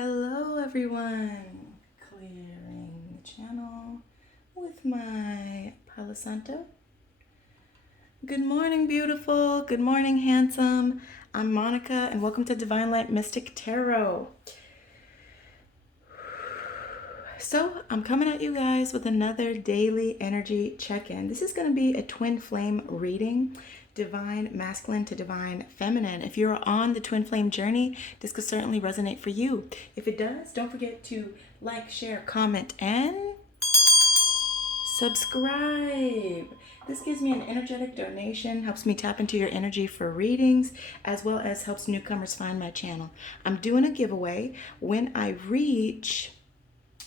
Hello everyone, clearing the channel with my Palo Santo. Good morning, beautiful. Good morning, handsome. I'm Monica and welcome to Divine Light Mystic Tarot. So I'm coming at you guys with another daily energy check-in. This is going to be a twin flame reading, divine masculine to divine feminine. If you're on the twin flame journey, this could certainly resonate for you. If it does, don't forget to like, share, comment, and subscribe. This gives me an energetic donation, helps me tap into your energy for readings, as well as helps newcomers find my channel. I'm doing a giveaway when I reach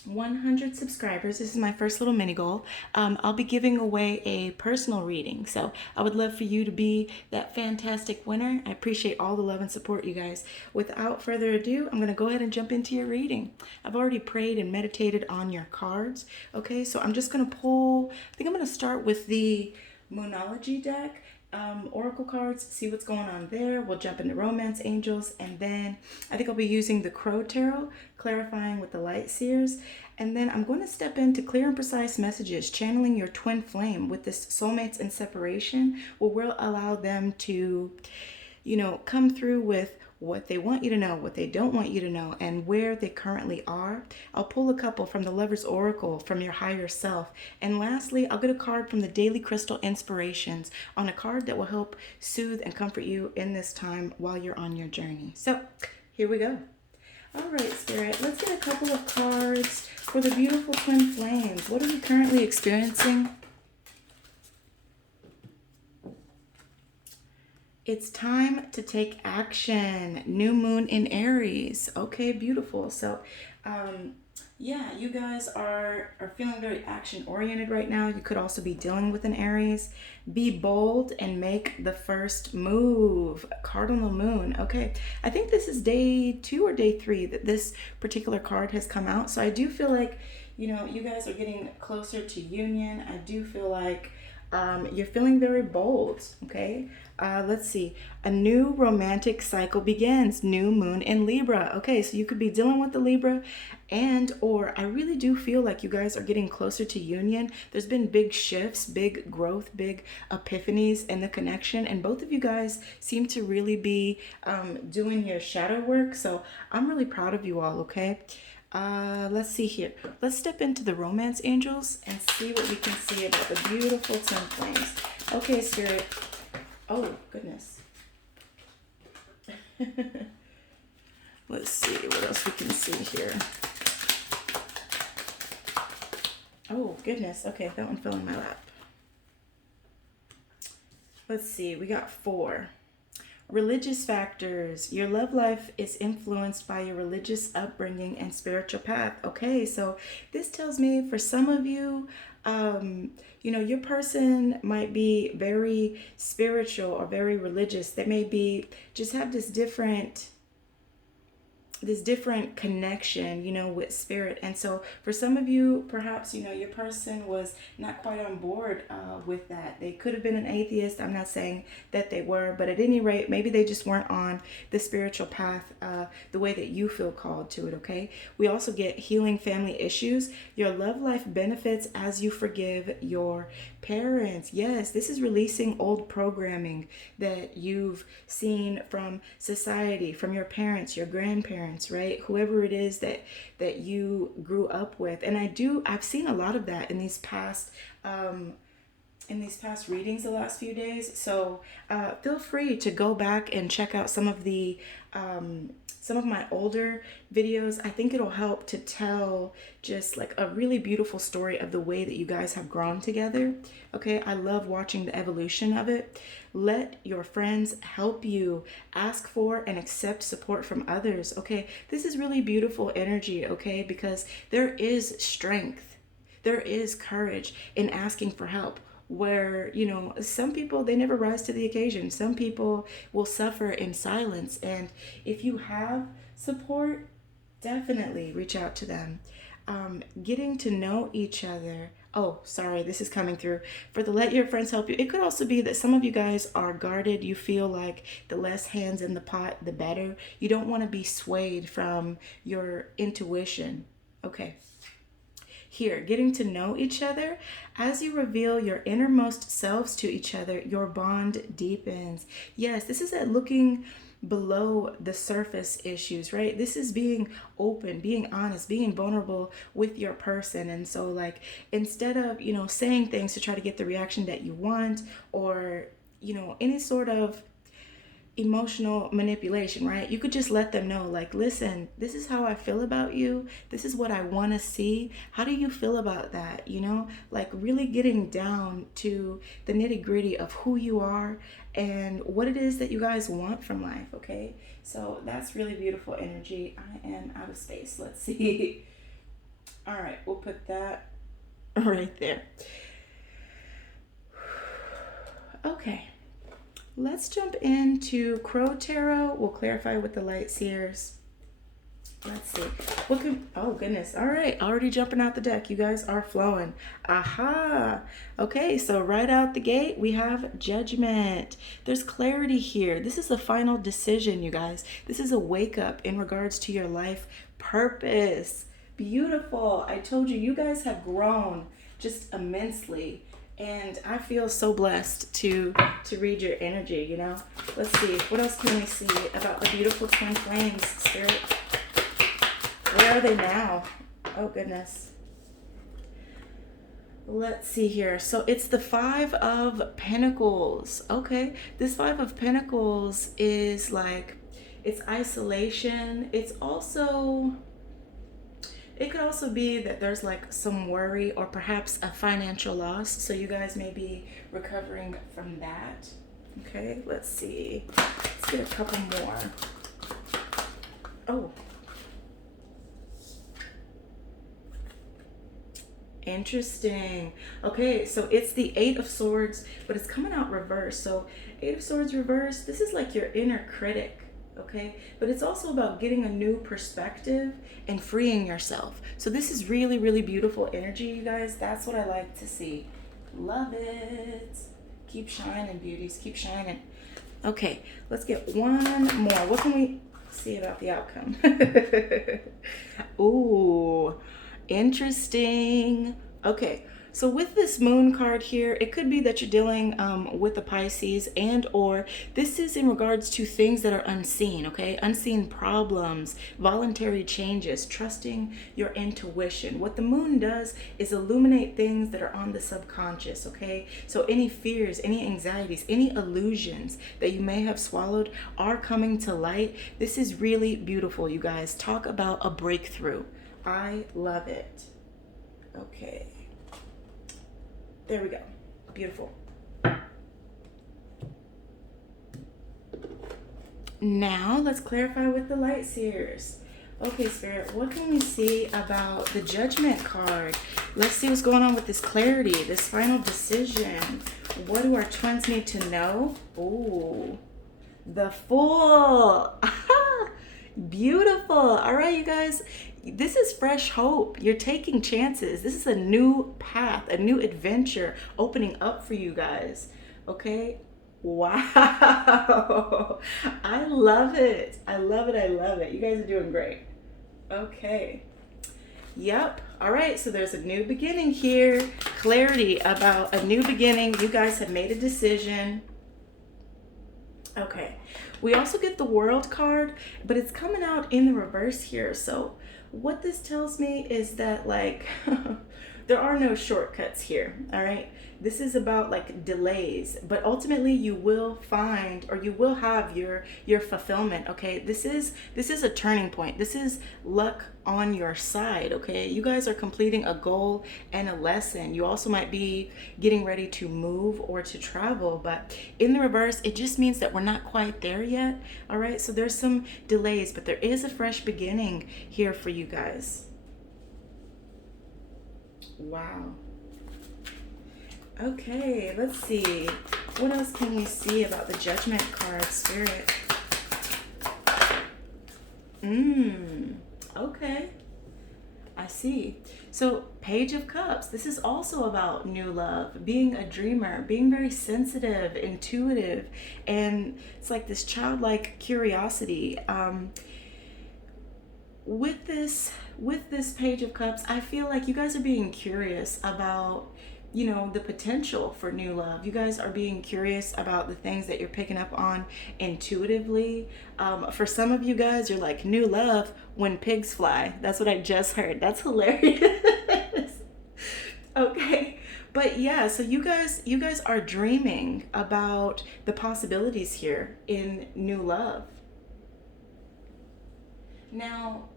100 subscribers. This is my first little mini goal. I'll be giving away a personal reading. So I would love for you to be that fantastic winner. I appreciate all the love and support, you guys. Without further ado, I'm going to go ahead and jump into your reading. I've already prayed and meditated on your cards. Okay, so I'm just going to pull, I think I'm going to start with the Moonology deck. Oracle cards, see what's going on there. We'll jump into Romance Angels, and then I think I'll be using the Crow Tarot, clarifying with the Light Seers. And then I'm going to step into clear and precise messages, channeling your twin flame with this soulmates in separation, where we'll allow them to, come through with what they want you to know, what they don't want you to know, and where they currently are. I'll pull a couple from the Lover's Oracle, from your higher self. And lastly, I'll get a card from the Daily Crystal Inspirations, on a card that will help soothe and comfort you in this time while you're on your journey. So here we go. All right, Spirit, let's get a couple of cards for the beautiful twin flames. What are you currently experiencing? It's time to take action. New moon in Aries. Okay, beautiful. So, yeah, you guys are feeling very action oriented right now. You could also be dealing with an Aries. Be bold and make the first move. Cardinal Moon. Okay, I think this is day 2 or day 3 that this particular card has come out. So I do feel like, you guys are getting closer to union. I do feel like you're feeling very bold, okay? Let's see. A new romantic cycle begins. New moon in Libra. Okay, so you could be dealing with the Libra, or I really do feel like you guys are getting closer to union. There's been big shifts, big growth, big epiphanies in the connection, and both of you guys seem to really be doing your shadow work. So I'm really proud of you all, okay? Let's see here. Let's step into the Romance Angels and see what we can see about the beautiful twin flames. Okay, Spirit. Oh, goodness. Let's see what else we can see here. Oh, goodness. Okay, that one fell in my lap. Let's see. We got 4. Religious factors. Your love life is influenced by your religious upbringing and spiritual path. Okay, so this tells me for some of you, your person might be very spiritual or very religious. They may be just have this different connection, with spirit. And so for some of you, perhaps, your person was not quite on board with that. They could have been an atheist. I'm not saying that they were, but at any rate, maybe they just weren't on the spiritual path the way that you feel called to it, okay? We also get healing family issues. Your love life benefits as you forgive your parents. Yes, this is releasing old programming that you've seen from society, from your parents, your grandparents, right? Whoever it is that you grew up with. And I've seen a lot of that in these past readings the last few days. So feel free to go back and check out some of my older videos. I think it'll help to tell just like a really beautiful story of the way that you guys have grown together. Okay, I love watching the evolution of it. Let your friends help you. Ask for and accept support from others. Okay, this is really beautiful energy, okay, because there is strength. There is courage in asking for help. Where, some people, they never rise to the occasion. Some people will suffer in silence. And if you have support, definitely reach out to them. Getting to know each other. Oh, sorry, this is coming through. For the let your friends help you, it could also be that some of you guys are guarded. You feel like the less hands in the pot, the better. You don't want to be swayed from your intuition. Okay. Here, getting to know each other. As you reveal your innermost selves to each other, your bond deepens. Yes, this is at looking below the surface issues, right? This is being open, being honest, being vulnerable with your person. And so, like, instead of, saying things to try to get the reaction that you want, or, any sort of emotional manipulation, right? You could just let them know, like, listen, this is how I feel about you. This is what I want to see. How do you feel about that? Like really getting down to the nitty gritty of who you are and what it is that you guys want from life, okay? So that's really beautiful energy. I am out of space. Let's see. All right, we'll put that right there. Okay. Let's jump into Crow Tarot. We'll clarify with the Light Seers. Let's see. Oh, goodness. All right. Already jumping out the deck. You guys are flowing. Aha. Okay. So right out the gate, we have Judgment. There's clarity here. This is the final decision, you guys. This is a wake up in regards to your life purpose. Beautiful. I told you, you guys have grown just immensely. And I feel so blessed to read your energy, Let's see. What else can we see about the beautiful twin flames, Spirit? Where are they now? Oh, goodness. Let's see here. So it's the Five of Pentacles. Okay. This Five of Pentacles is like, it's isolation. It could also be that there's like some worry or perhaps a financial loss. So you guys may be recovering from that. Okay, let's see. Let's get a couple more. Oh. Interesting. Okay, so it's the Eight of Swords, but it's coming out reverse. So Eight of Swords reverse, this is like your inner critic. Okay, but it's also about getting a new perspective and freeing yourself. So this is really, really beautiful energy, you guys. That's what I like to see. Love it. Keep shining, beauties. Keep shining. Okay, let's get one more. What can we see about the outcome? Ooh, interesting. Okay. So with this moon card here, it could be that you're dealing with the Pisces, and or this is in regards to things that are unseen, okay? Unseen problems, voluntary changes, trusting your intuition. What the moon does is illuminate things that are on the subconscious, okay? So any fears, any anxieties, any illusions that you may have swallowed are coming to light. This is really beautiful, you guys. Talk about a breakthrough. I love it. Okay. There we go. Beautiful. Now let's clarify with the Light Seers. Okay, Spirit, what can we see about the Judgment card? Let's see what's going on with this clarity, this final decision. What do our twins need to know? Ooh, the Fool. Beautiful. All right, you guys. This is fresh hope. You're taking chances. This is a new path, a new adventure opening up for you guys. Okay? Wow. I love it. I love it. I love it. You guys are doing great. Okay. Yep. All right. So there's a new beginning here. Clarity about a new beginning. You guys have made a decision. Okay. We also get the World card, but it's coming out in the reverse here. So what this tells me is that, like, there are no shortcuts here, all right? This is about, like, delays, but ultimately you will find, or you will have your fulfillment, okay? This is a turning point. This is luck on your side, okay? You guys are completing a goal and a lesson. You also might be getting ready to move or to travel, but in the reverse, it just means that we're not quite there yet, all right? So there's some delays, but there is a fresh beginning here for you guys. Wow. Okay, let's see. What else can we see about the Judgment card, Spirit? Okay. I see see. So, Page of Cups. This is also about new love, being a dreamer, being very sensitive, intuitive, and it's like this childlike curiosity. With this Page of Cups, I feel like you guys are being curious about, the potential for new love. You guys are being curious about the things that you're picking up on intuitively. For some of you guys, you're like, new love when pigs fly. That's what I just heard. That's hilarious. Okay. But yeah, so you guys are dreaming about the possibilities here in new love. Now,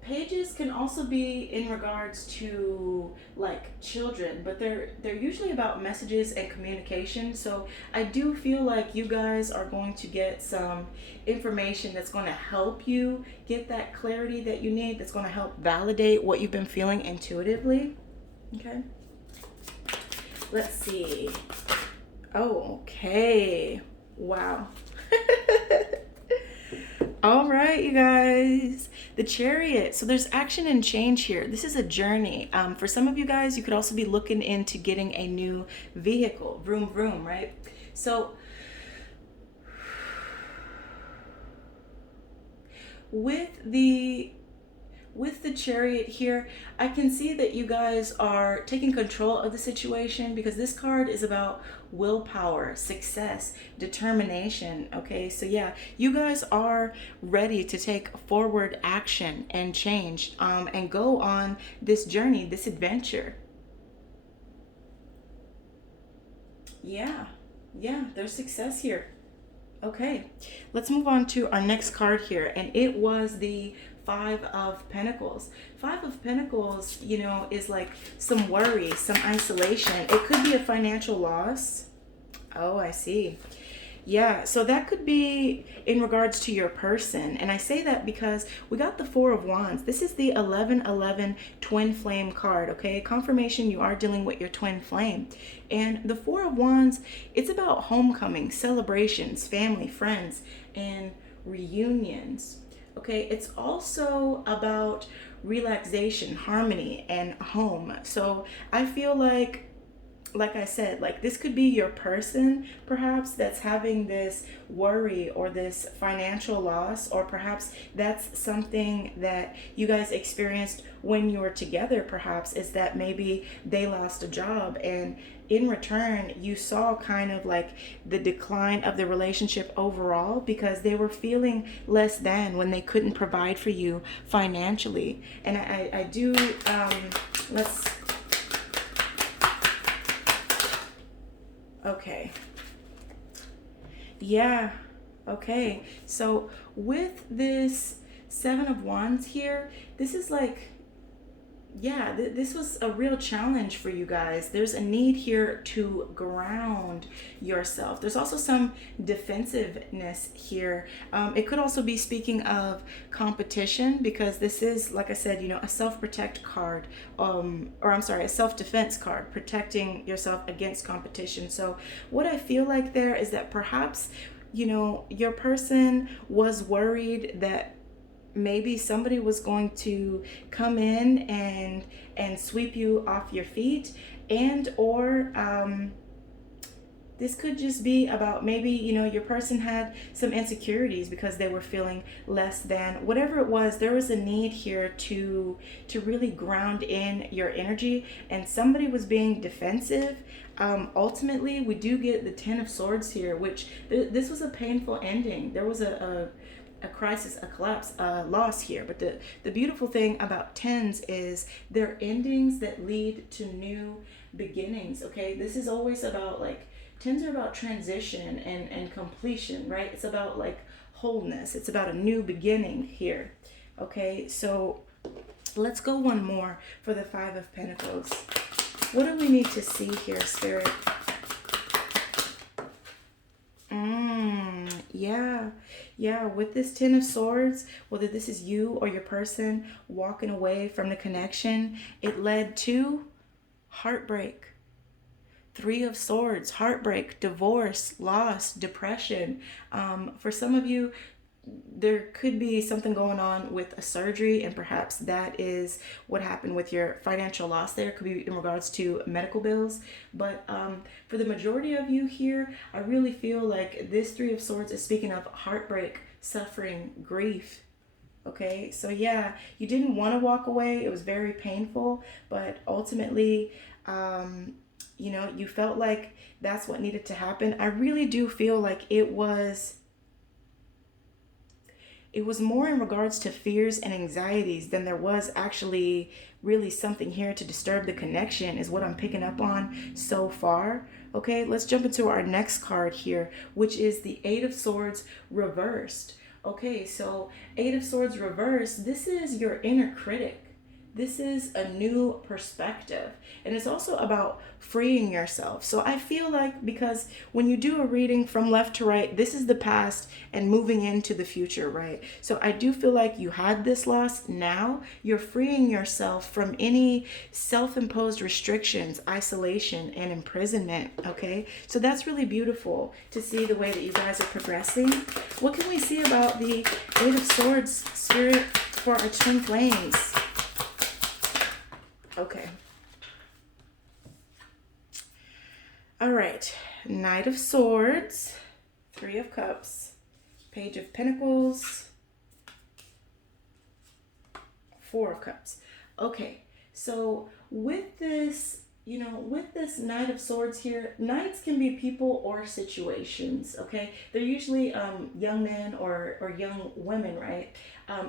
pages can also be in regards to like children, but they're usually about messages and communication. So I do feel like you guys are going to get some information that's going to help you get that clarity that you need, that's going to help validate what you've been feeling intuitively. Okay, let's see. Oh, okay. Wow. All right, you guys. The Chariot. So there's action and change here. This is a journey. For some of you guys, you could also be looking into getting a new vehicle. Vroom, vroom, right? So with the with the Chariot here, I can see that you guys are taking control of the situation, because this card is about willpower, success, determination. Okay, so yeah, you guys are ready to take forward action and change, and go on this journey, this adventure. Yeah, yeah, there's success here. Okay, let's move on to our next card here, and it was the Five of Pentacles. Five of Pentacles, is like some worry, some isolation. It could be a financial loss. Oh, I see. Yeah, so that could be in regards to your person. And I say that because we got the Four of Wands. This is the 1111 twin flame card, okay? Confirmation you are dealing with your twin flame. And the Four of Wands, it's about homecoming, celebrations, family, friends, and reunions. Okay, it's also about relaxation, harmony, and home. So I feel like I said, like this could be your person perhaps that's having this worry or this financial loss, or perhaps that's something that you guys experienced when you were together. Perhaps is that maybe they lost a job, and in return you saw kind of like the decline of the relationship overall, because they were feeling less than when they couldn't provide for you financially. And I do let's okay. Yeah. Okay. So with this Seven of Wands here, this is like, yeah, this was a real challenge for you guys. There's a need here to ground yourself. There's also some defensiveness here. It could also be speaking of competition, because this is, like I said, a self-protect card, or I'm sorry, a self-defense card, protecting yourself against competition. So what I feel like there is that perhaps, your person was worried that maybe somebody was going to come in and sweep you off your feet, and or this could just be about maybe your person had some insecurities because they were feeling less than. Whatever it was, there was a need here to really ground in your energy, and somebody was being defensive. Ultimately we do get the Ten of Swords here, which this was a painful ending. There was a crisis, a collapse, a loss here. But the beautiful thing about tens is they're endings that lead to new beginnings. Okay, this is always about like, tens are about transition and completion, right? It's about like wholeness. It's about a new beginning here. Okay, so let's go one more for the Five of Pentacles. What do we need to see here, Spirit? Yeah, yeah, with this Ten of Swords, whether this is you or your person walking away from the connection, it led to heartbreak. Three of Swords, heartbreak, divorce, loss, depression. For some of you, there could be something going on with a surgery, and perhaps that is what happened with your financial loss there. It could be in regards to medical bills. But for the majority of you here, I really feel like this Three of Swords is speaking of heartbreak, suffering, grief. Okay, so yeah, you didn't want to walk away. It was very painful, but ultimately, you felt like that's what needed to happen. I really do feel like it was more in regards to fears and anxieties than there was actually really something here to disturb the connection, is what I'm picking up on so far. Okay, let's jump into our next card here, which is the Eight of Swords reversed. Okay, so Eight of Swords reversed, this is your inner critic. This is a new perspective. And it's also about freeing yourself. So I feel like, because when you do a reading from left to right, this is the past and moving into the future, right? So I do feel like you had this loss. Now you're freeing yourself from any self-imposed restrictions, isolation, and imprisonment. Okay, so that's really beautiful to see the way that you guys are progressing. What can we see about the Eight of Swords, Spirit, for our twin flames? Okay. All right. Knight of Swords, Three of Cups, Page of Pentacles, Four of Cups. Okay. So with this, with this Knight of Swords here, knights can be people or situations, okay? They're usually young men or young women, right?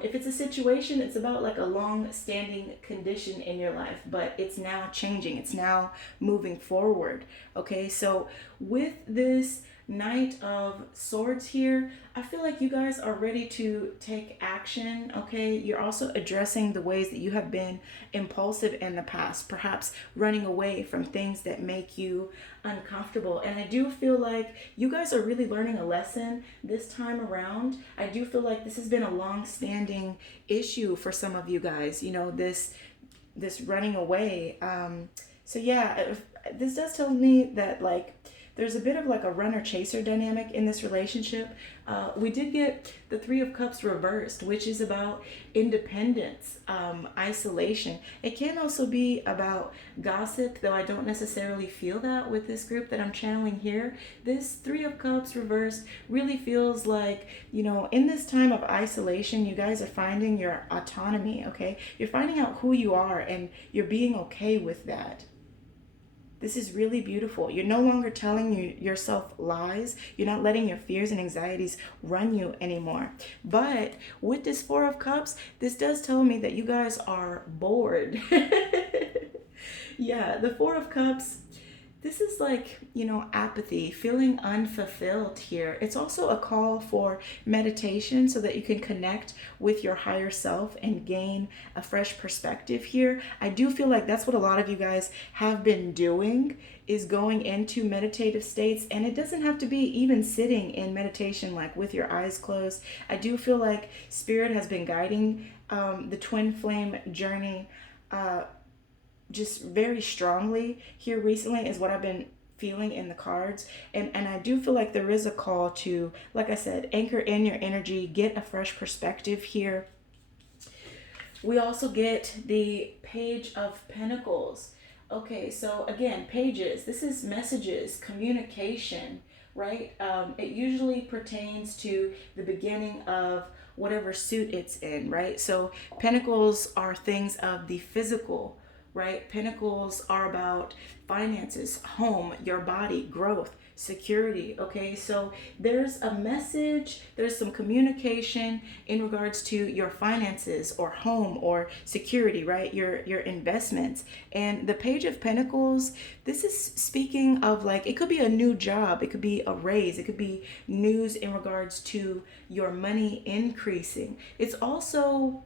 If it's a situation, it's about like a long-standing condition in your life, but it's now changing. It's now moving forward, okay? So with this Knight of Swords here, I feel like you guys are ready to take action, okay? You're also addressing the ways that you have been impulsive in the past, perhaps running away from things that make you uncomfortable. And I do feel like you guys are really learning a lesson this time around. I do feel like this has been a long-standing issue for some of you guys, this running away. So yeah, this does tell me that, like, there's a bit of like a runner-chaser dynamic in this relationship. We did get the Three of Cups reversed, which is about independence, isolation. It can also be about gossip, though I don't necessarily feel that with this group that I'm channeling here. This Three of Cups reversed really feels like, in this time of isolation, you guys are finding your autonomy, okay? You're finding out who you are, and you're being okay with that. This is really beautiful. You're no longer telling yourself lies. You're not letting your fears and anxieties run you anymore. But with this Four of Cups, this does tell me that you guys are bored. Yeah, the Four of Cups, this is like, apathy, feeling unfulfilled here. It's also a call for meditation so that you can connect with your higher self and gain a fresh perspective here. I do feel like that's what a lot of you guys have been doing, is going into meditative states. And it doesn't have to be even sitting in meditation, like with your eyes closed. I do feel like Spirit has been guiding the twin flame journey just very strongly here recently, is what I've been feeling in the cards. And I do feel like there is a call to, like I said, anchor in your energy, get a fresh perspective here. We also get the Page of Pentacles. Okay, so again, pages, this is messages, communication, right? It usually pertains to the beginning of whatever suit it's in, right? So Pentacles are things of the physical, right? Pentacles are about finances, home, your body, growth, security. Okay, so there's a message, there's some communication in regards to your finances or home or security, right? Your investments. And the Page of Pentacles, this is speaking of, like, it could be a new job, it could be a raise, it could be news in regards to your money increasing. It's also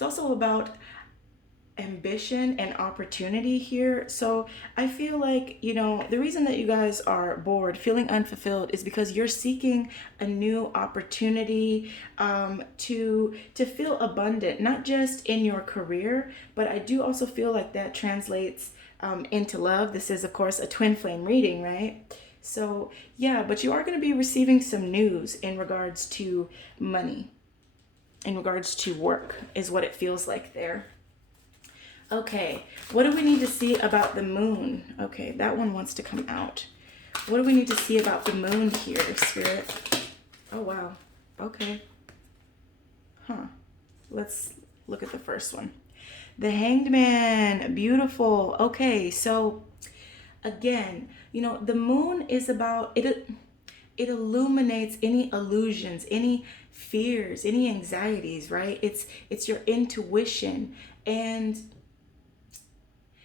about ambition and opportunity here. So I feel like, the reason that you guys are bored, feeling unfulfilled, is because you're seeking a new opportunity to feel abundant, not just in your career, but I do also feel like that translates into love. This is, of course, a twin flame reading, right? So yeah, but you are going to be receiving some news in regards to money, in regards to work, is what it feels like there. Okay, what do we need to see about the moon? Okay, that one wants to come out. What do we need to see about the moon here, Spirit? Oh, wow. Okay. Huh. Let's look at the first one. The Hanged Man. Beautiful. Okay, so again, the moon is about it. It illuminates any illusions, any fears, any anxieties, right? It's your intuition, and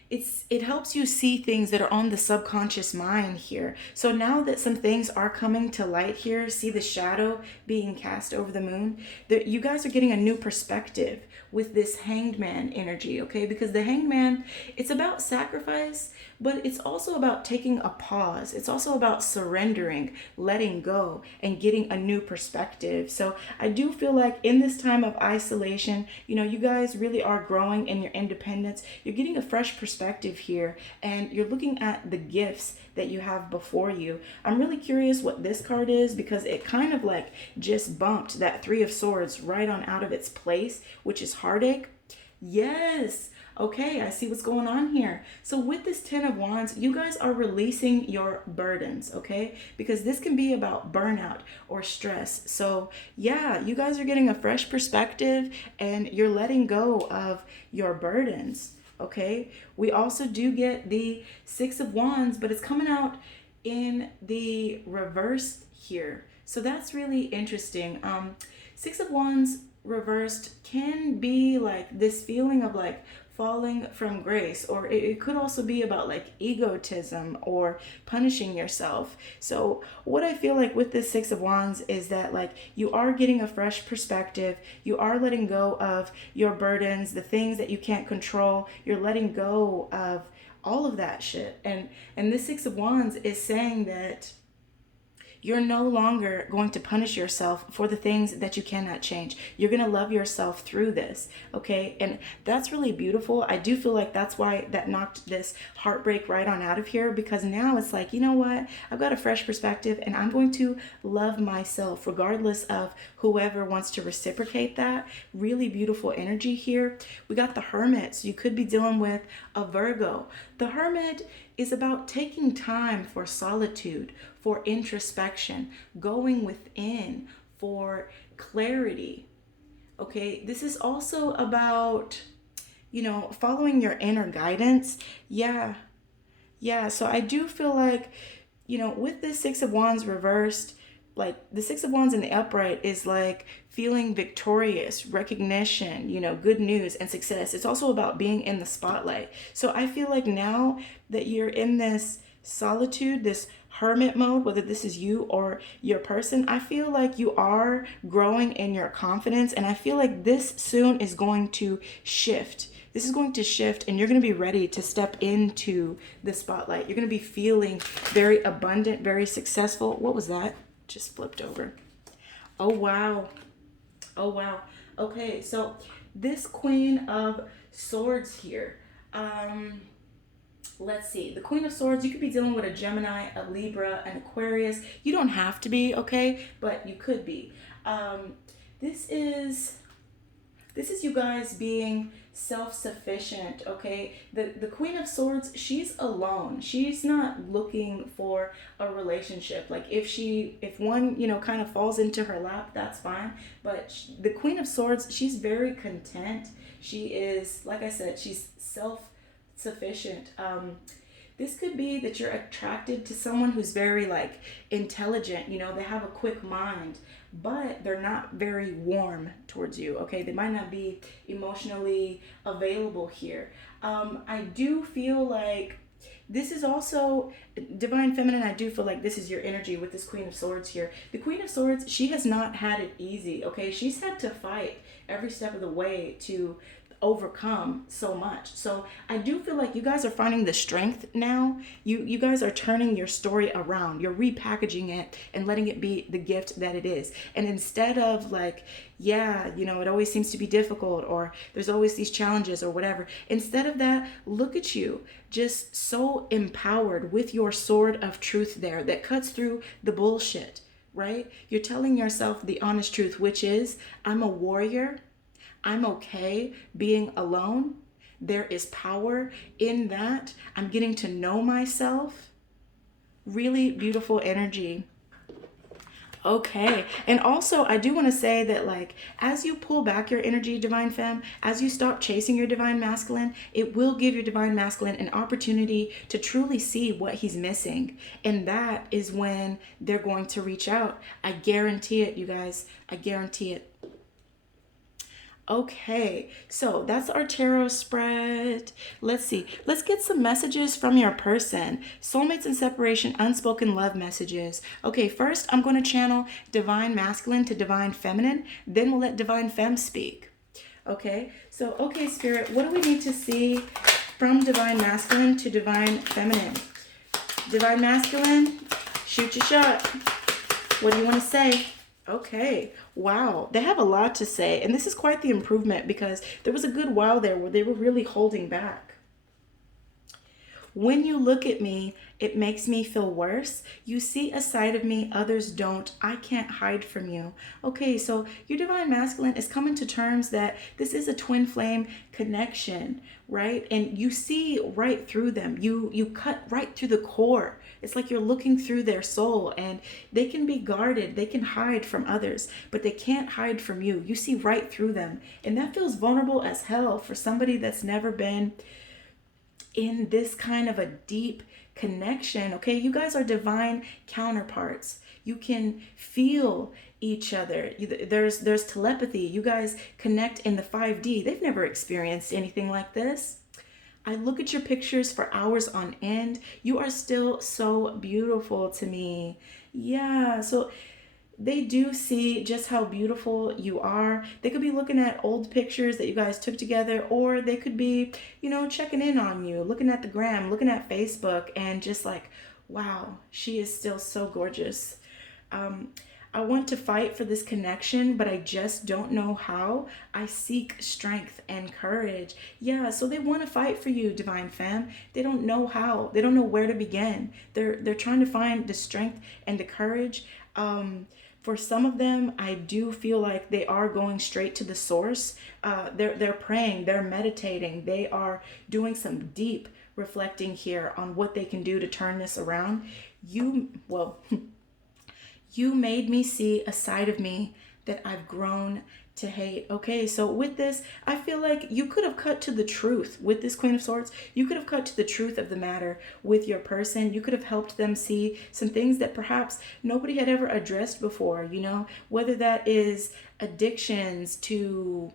it helps you see things that are on the subconscious mind here. So now that some things are coming to light here, see the shadow being cast over the moon, that you guys are getting a new perspective with this Hanged Man energy, okay? Because the Hanged Man, it's about sacrifice, but it's also about taking a pause. It's also about surrendering, letting go, and getting a new perspective. So I do feel like in this time of isolation, you guys really are growing in your independence. You're getting a fresh perspective here, and you're looking at the gifts that you have before you. I'm really curious what this card is, because it kind of like just bumped that Three of Swords right on out of its place, which is heartache. Yes. Okay, I see what's going on here. So with this Ten of Wands, you guys are releasing your burdens, okay? Because this can be about burnout or stress. So yeah, you guys are getting a fresh perspective, and you're letting go of your burdens, okay? We also do get the Six of Wands, but it's coming out in the reverse here. So that's really interesting. Six of Wands reversed can be like this feeling of like falling from grace, or it could also be about like egotism or punishing yourself. So what I feel like with this Six of Wands is that like you are getting a fresh perspective, you are letting go of your burdens, the things that you can't control, you're letting go of all of that shit. And this Six of Wands is saying that you're no longer going to punish yourself for the things that you cannot change. You're going to love yourself through this, okay? And that's really beautiful. I do feel like that's why that knocked this heartbreak right on out of here, because now it's like, you know what? I've got a fresh perspective, and I'm going to love myself regardless of whoever wants to reciprocate that. Really beautiful energy here. We got the Hermit. So you could be dealing with a Virgo. The Hermit is about taking time for solitude, for introspection, going within for clarity. Okay, this is also about, following your inner guidance. Yeah. So I do feel like, with this Six of Wands reversed, like the Six of Wands in the upright is like feeling victorious, recognition, good news and success. It's also about being in the spotlight. So I feel like now that you're in this solitude, this hermit mode, whether this is you or your person, I feel like you are growing in your confidence, and I feel like this soon is going to shift. This is going to shift, and you're going to be ready to step into the spotlight. You're going to be feeling very abundant, very successful. What was that? Just flipped over. Oh, wow. Okay, so this Queen of Swords here. Let's see. The Queen of Swords, you could be dealing with a Gemini, a Libra, an Aquarius. You don't have to be, okay? But you could be. This is you guys being self-sufficient, okay? The Queen of Swords, she's alone. She's not looking for a relationship. Like if one, kind of falls into her lap, that's fine. But the Queen of Swords, she's very content. She is, like I said, she's self-sufficient. This could be that you're attracted to someone who's very like intelligent, they have a quick mind, but they're not very warm towards you, okay? They might not be emotionally available here. I do feel like this is also Divine Feminine. I do feel like this is your energy with this Queen of Swords here. The Queen of Swords, she has not had it easy, okay? She's had to fight every step of the way to overcome so much. So I do feel like you guys are finding the strength now. You guys are turning your story around. You're repackaging it and letting it be the gift that it is. And instead of like, yeah, you know, it always seems to be difficult, or there's always these challenges or whatever. Instead of that, look at you, just so empowered with your sword of truth there that cuts through the bullshit, right? You're telling yourself the honest truth, which is, I'm a warrior. I'm okay being alone. There is power in that. I'm getting to know myself. Really beautiful energy. Okay. And also, I do want to say that, like, as you pull back your energy, Divine Femme, as you stop chasing your Divine Masculine, it will give your Divine Masculine an opportunity to truly see what he's missing. And that is when they're going to reach out. I guarantee it, you guys. I guarantee it. Okay, so that's our tarot spread. Let's see. Let's get some messages from your person. Soulmates and separation, unspoken love messages. Okay, first I'm going to channel Divine Masculine to Divine Feminine. Then we'll let Divine Femme speak. Okay, so, okay, Spirit, what do we need to see from Divine Masculine to Divine Feminine? Divine Masculine, shoot your shot. What do you want to say? Okay, wow, they have a lot to say, and this is quite the improvement because there was a good while there where they were really holding back. When you look at me, it makes me feel worse. You see a side of me others don't. I can't hide from you. Okay, so your Divine Masculine is coming to terms that this is a twin flame connection, right? And you see right through them. You cut right through the core. It's like you're looking through their soul, and they can be guarded. They can hide from others, but they can't hide from you. You see right through them. And that feels vulnerable as hell for somebody that's never been in this kind of a deep connection. Okay, you guys are divine counterparts. You can feel each other. There's telepathy. You guys connect in the 5D. They've never experienced anything like this. I look at your pictures for hours on end. You are still so beautiful to me. Yeah, so they do see just how beautiful you are. They could be looking at old pictures that you guys took together, or they could be, you know, checking in on you, looking at the gram, looking at Facebook, and just like, wow, she is still so gorgeous. I want to fight for this connection, but I just don't know how. I seek strength and courage. Yeah, so they want to fight for you, Divine Femme. They don't know how. They don't know where to begin. They're trying to find the strength and the courage. For some of them, I do feel like they are going straight to the source. They're praying, they're meditating, they are doing some deep reflecting here on what they can do to turn this around. You made me see a side of me that I've grown to hate. Okay, so with this, I feel like you could have cut to the truth with this Queen of Swords. You could have cut to the truth of the matter with your person. You could have helped them see some things that perhaps nobody had ever addressed before, you know, whether that is addictions to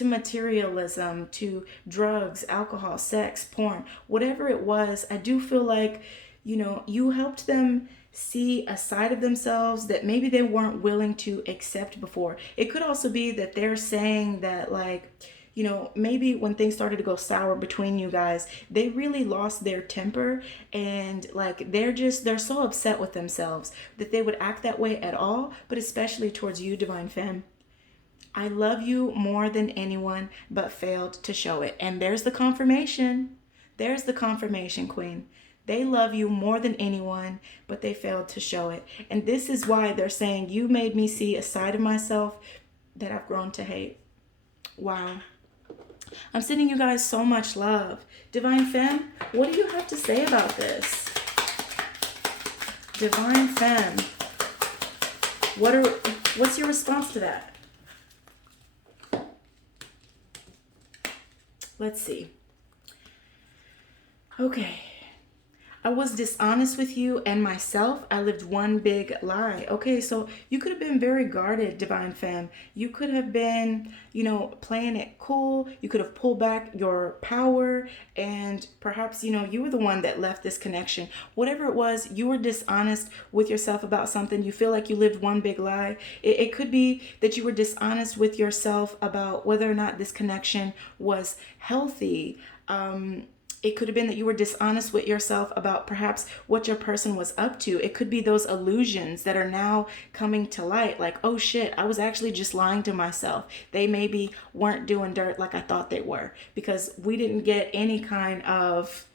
materialism, to drugs, alcohol, sex, porn, whatever it was. I do feel like, you know, you helped them see a side of themselves that maybe they weren't willing to accept before. It could also be that they're saying that, like, you know, maybe when things started to go sour between you guys, they really lost their temper, and like they're so upset with themselves that they would act that way at all, but especially towards you, Divine Femme. I love you more than anyone, but failed to show it. And there's the confirmation. There's the confirmation, Queen. They love you more than anyone, but they failed to show it. And this is why they're saying, you made me see a side of myself that I've grown to hate. Wow. I'm sending you guys so much love. Divine Femme, what do you have to say about this? Divine Femme, what's your response to that? Let's see. Okay. I was dishonest with you and myself. I lived one big lie. Okay, so you could have been very guarded, Divine Femme. You could have been, playing it cool. You could have pulled back your power, and perhaps, you were the one that left this connection. Whatever it was, you were dishonest with yourself about something. You feel like you lived one big lie. It could be that you were dishonest with yourself about whether or not this connection was healthy. It could have been that you were dishonest with yourself about perhaps what your person was up to. It could be those illusions that are now coming to light, like, oh shit, I was actually just lying to myself. They maybe weren't doing dirt like I thought they were, because we didn't get any kind of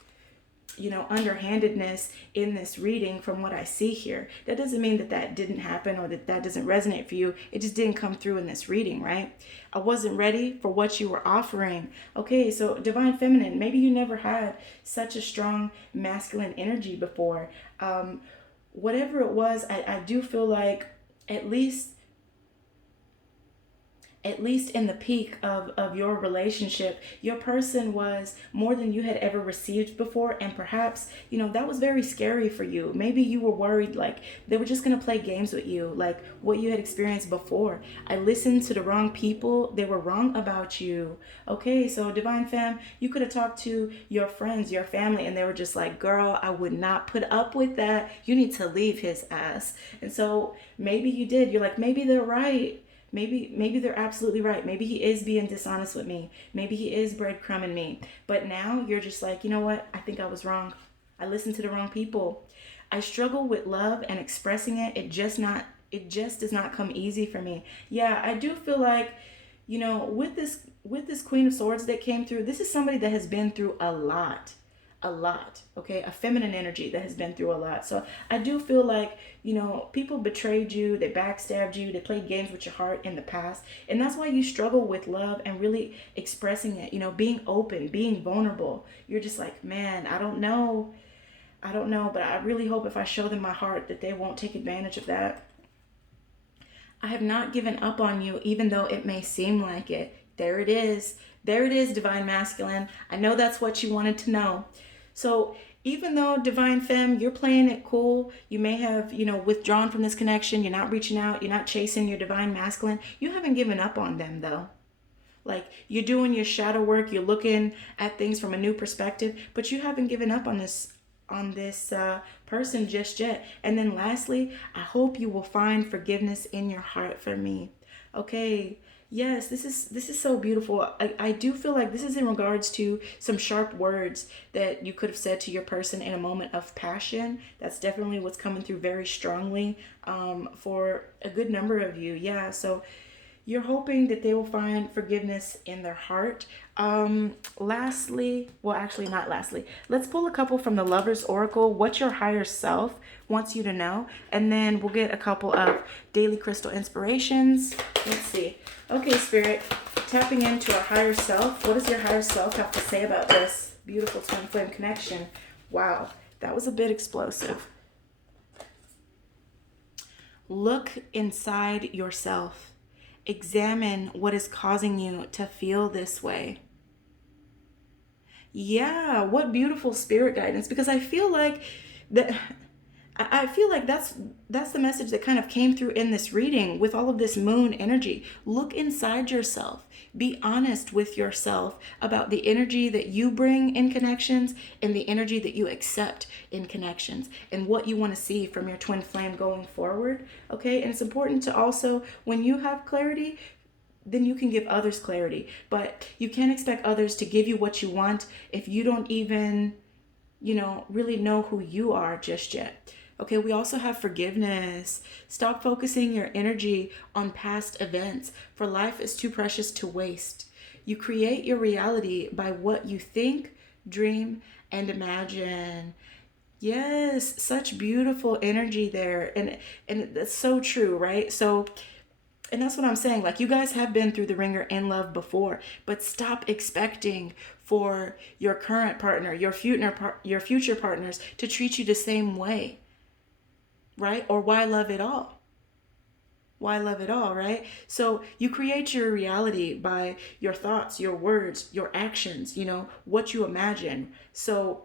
underhandedness in this reading from what I see here. That doesn't mean that that didn't happen or that that doesn't resonate for you. It just didn't come through in this reading, right? I wasn't ready for what you were offering. Okay, so Divine Feminine, maybe you never had such a strong masculine energy before. Whatever it was, I do feel like at least in the peak of your relationship, your person was more than you had ever received before. And perhaps, that was very scary for you. Maybe you were worried, like, they were just going to play games with you, like what you had experienced before. I listened to the wrong people. They were wrong about you. Okay, so Divine Femme, you could have talked to your friends, your family, and they were just like, girl, I would not put up with that. You need to leave his ass. And so maybe you did. You're like, maybe they're right. Maybe they're absolutely right. Maybe he is being dishonest with me. Maybe he is breadcrumbing me. But now you're just like, you know what? I think I was wrong. I listened to the wrong people. I struggle with love and expressing it. It just does not come easy for me. Yeah, I do feel like, with this Queen of Swords that came through, this is somebody that has been through a lot. Okay, a feminine energy that has been through a lot. So I do feel like, people betrayed you, they backstabbed you, they played games with your heart in the past, and that's why you struggle with love and really expressing it, being open, being vulnerable. You're just like, man, I don't know, but I really hope if I show them my heart that they won't take advantage of that. I have not given up on you, even though it may seem like it. There it is, Divine Masculine. I know that's what you wanted to know. So even though, Divine Femme, you're playing it cool, you may have, withdrawn from this connection, you're not reaching out, you're not chasing your Divine Masculine, you haven't given up on them though. Like, you're doing your shadow work, you're looking at things from a new perspective, but you haven't given up on this person just yet. And then lastly, I hope you will find forgiveness in your heart for me. Okay. Yes, this is so beautiful. I do feel like this is in regards to some sharp words that you could have said to your person in a moment of passion. That's definitely what's coming through very strongly for a good number of you. Yeah, so you're hoping that they will find forgiveness in their heart. Lastly, well, actually not lastly, let's pull a couple from the Lover's Oracle. What your higher self wants you to know. And then we'll get a couple of daily crystal inspirations. Let's see. Okay, Spirit, tapping into our higher self. What does your higher self have to say about this beautiful twin flame connection? Wow, that was a bit explosive. Look inside yourself. Examine what is causing you to feel this way. Yeah, what beautiful spirit guidance, because I feel like that's the message that kind of came through in this reading with all of this moon energy. Look inside yourself. Be honest with yourself about the energy that you bring in connections and the energy that you accept in connections and what you want to see from your twin flame going forward. Okay, and it's important to also, when you have clarity, then you can give others clarity. But you can't expect others to give you what you want if you don't even, really know who you are just yet. Okay, we also have forgiveness. Stop focusing your energy on past events, for life is too precious to waste. You create your reality by what you think, dream, and imagine. Yes, such beautiful energy there. And that's so true, right? So, and that's what I'm saying. Like, you guys have been through the ringer in love before, but stop expecting for your current partner, your future partners to treat you the same way, right? Or why love it all? Why love it all, right? So you create your reality by your thoughts, your words, your actions, what you imagine. So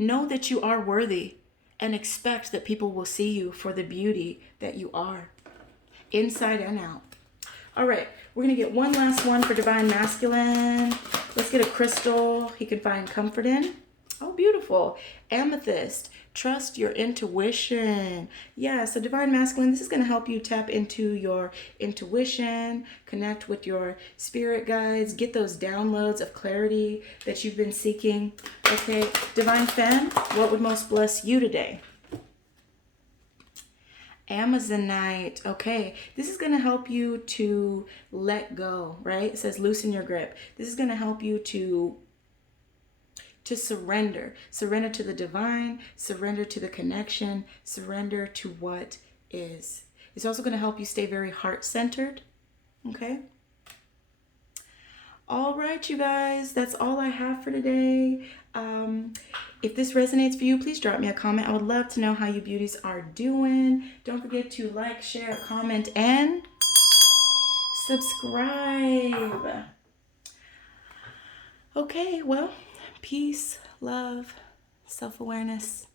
Know that you are worthy and expect that people will see you for the beauty that you are, inside and out. All right, we're going to get one last one for Divine Masculine. Let's get a crystal he can find comfort in. Oh, beautiful. Amethyst. Trust your intuition. Yeah, so Divine Masculine, this is going to help you tap into your intuition, connect with your spirit guides, get those downloads of clarity that you've been seeking. Okay, Divine Femme, what would most bless you today? Amazonite. Okay, this is going to help you to let go, right? It says loosen your grip. This is going to help you to surrender. Surrender to the divine, surrender to the connection, surrender to what is. It's also going to help you stay very heart-centered, okay? All right, you guys, that's all I have for today. If this resonates for you, please drop me a comment. I would love to know how you beauties are doing. Don't forget to like, share, comment, and subscribe. Okay, well, peace, love, self-awareness.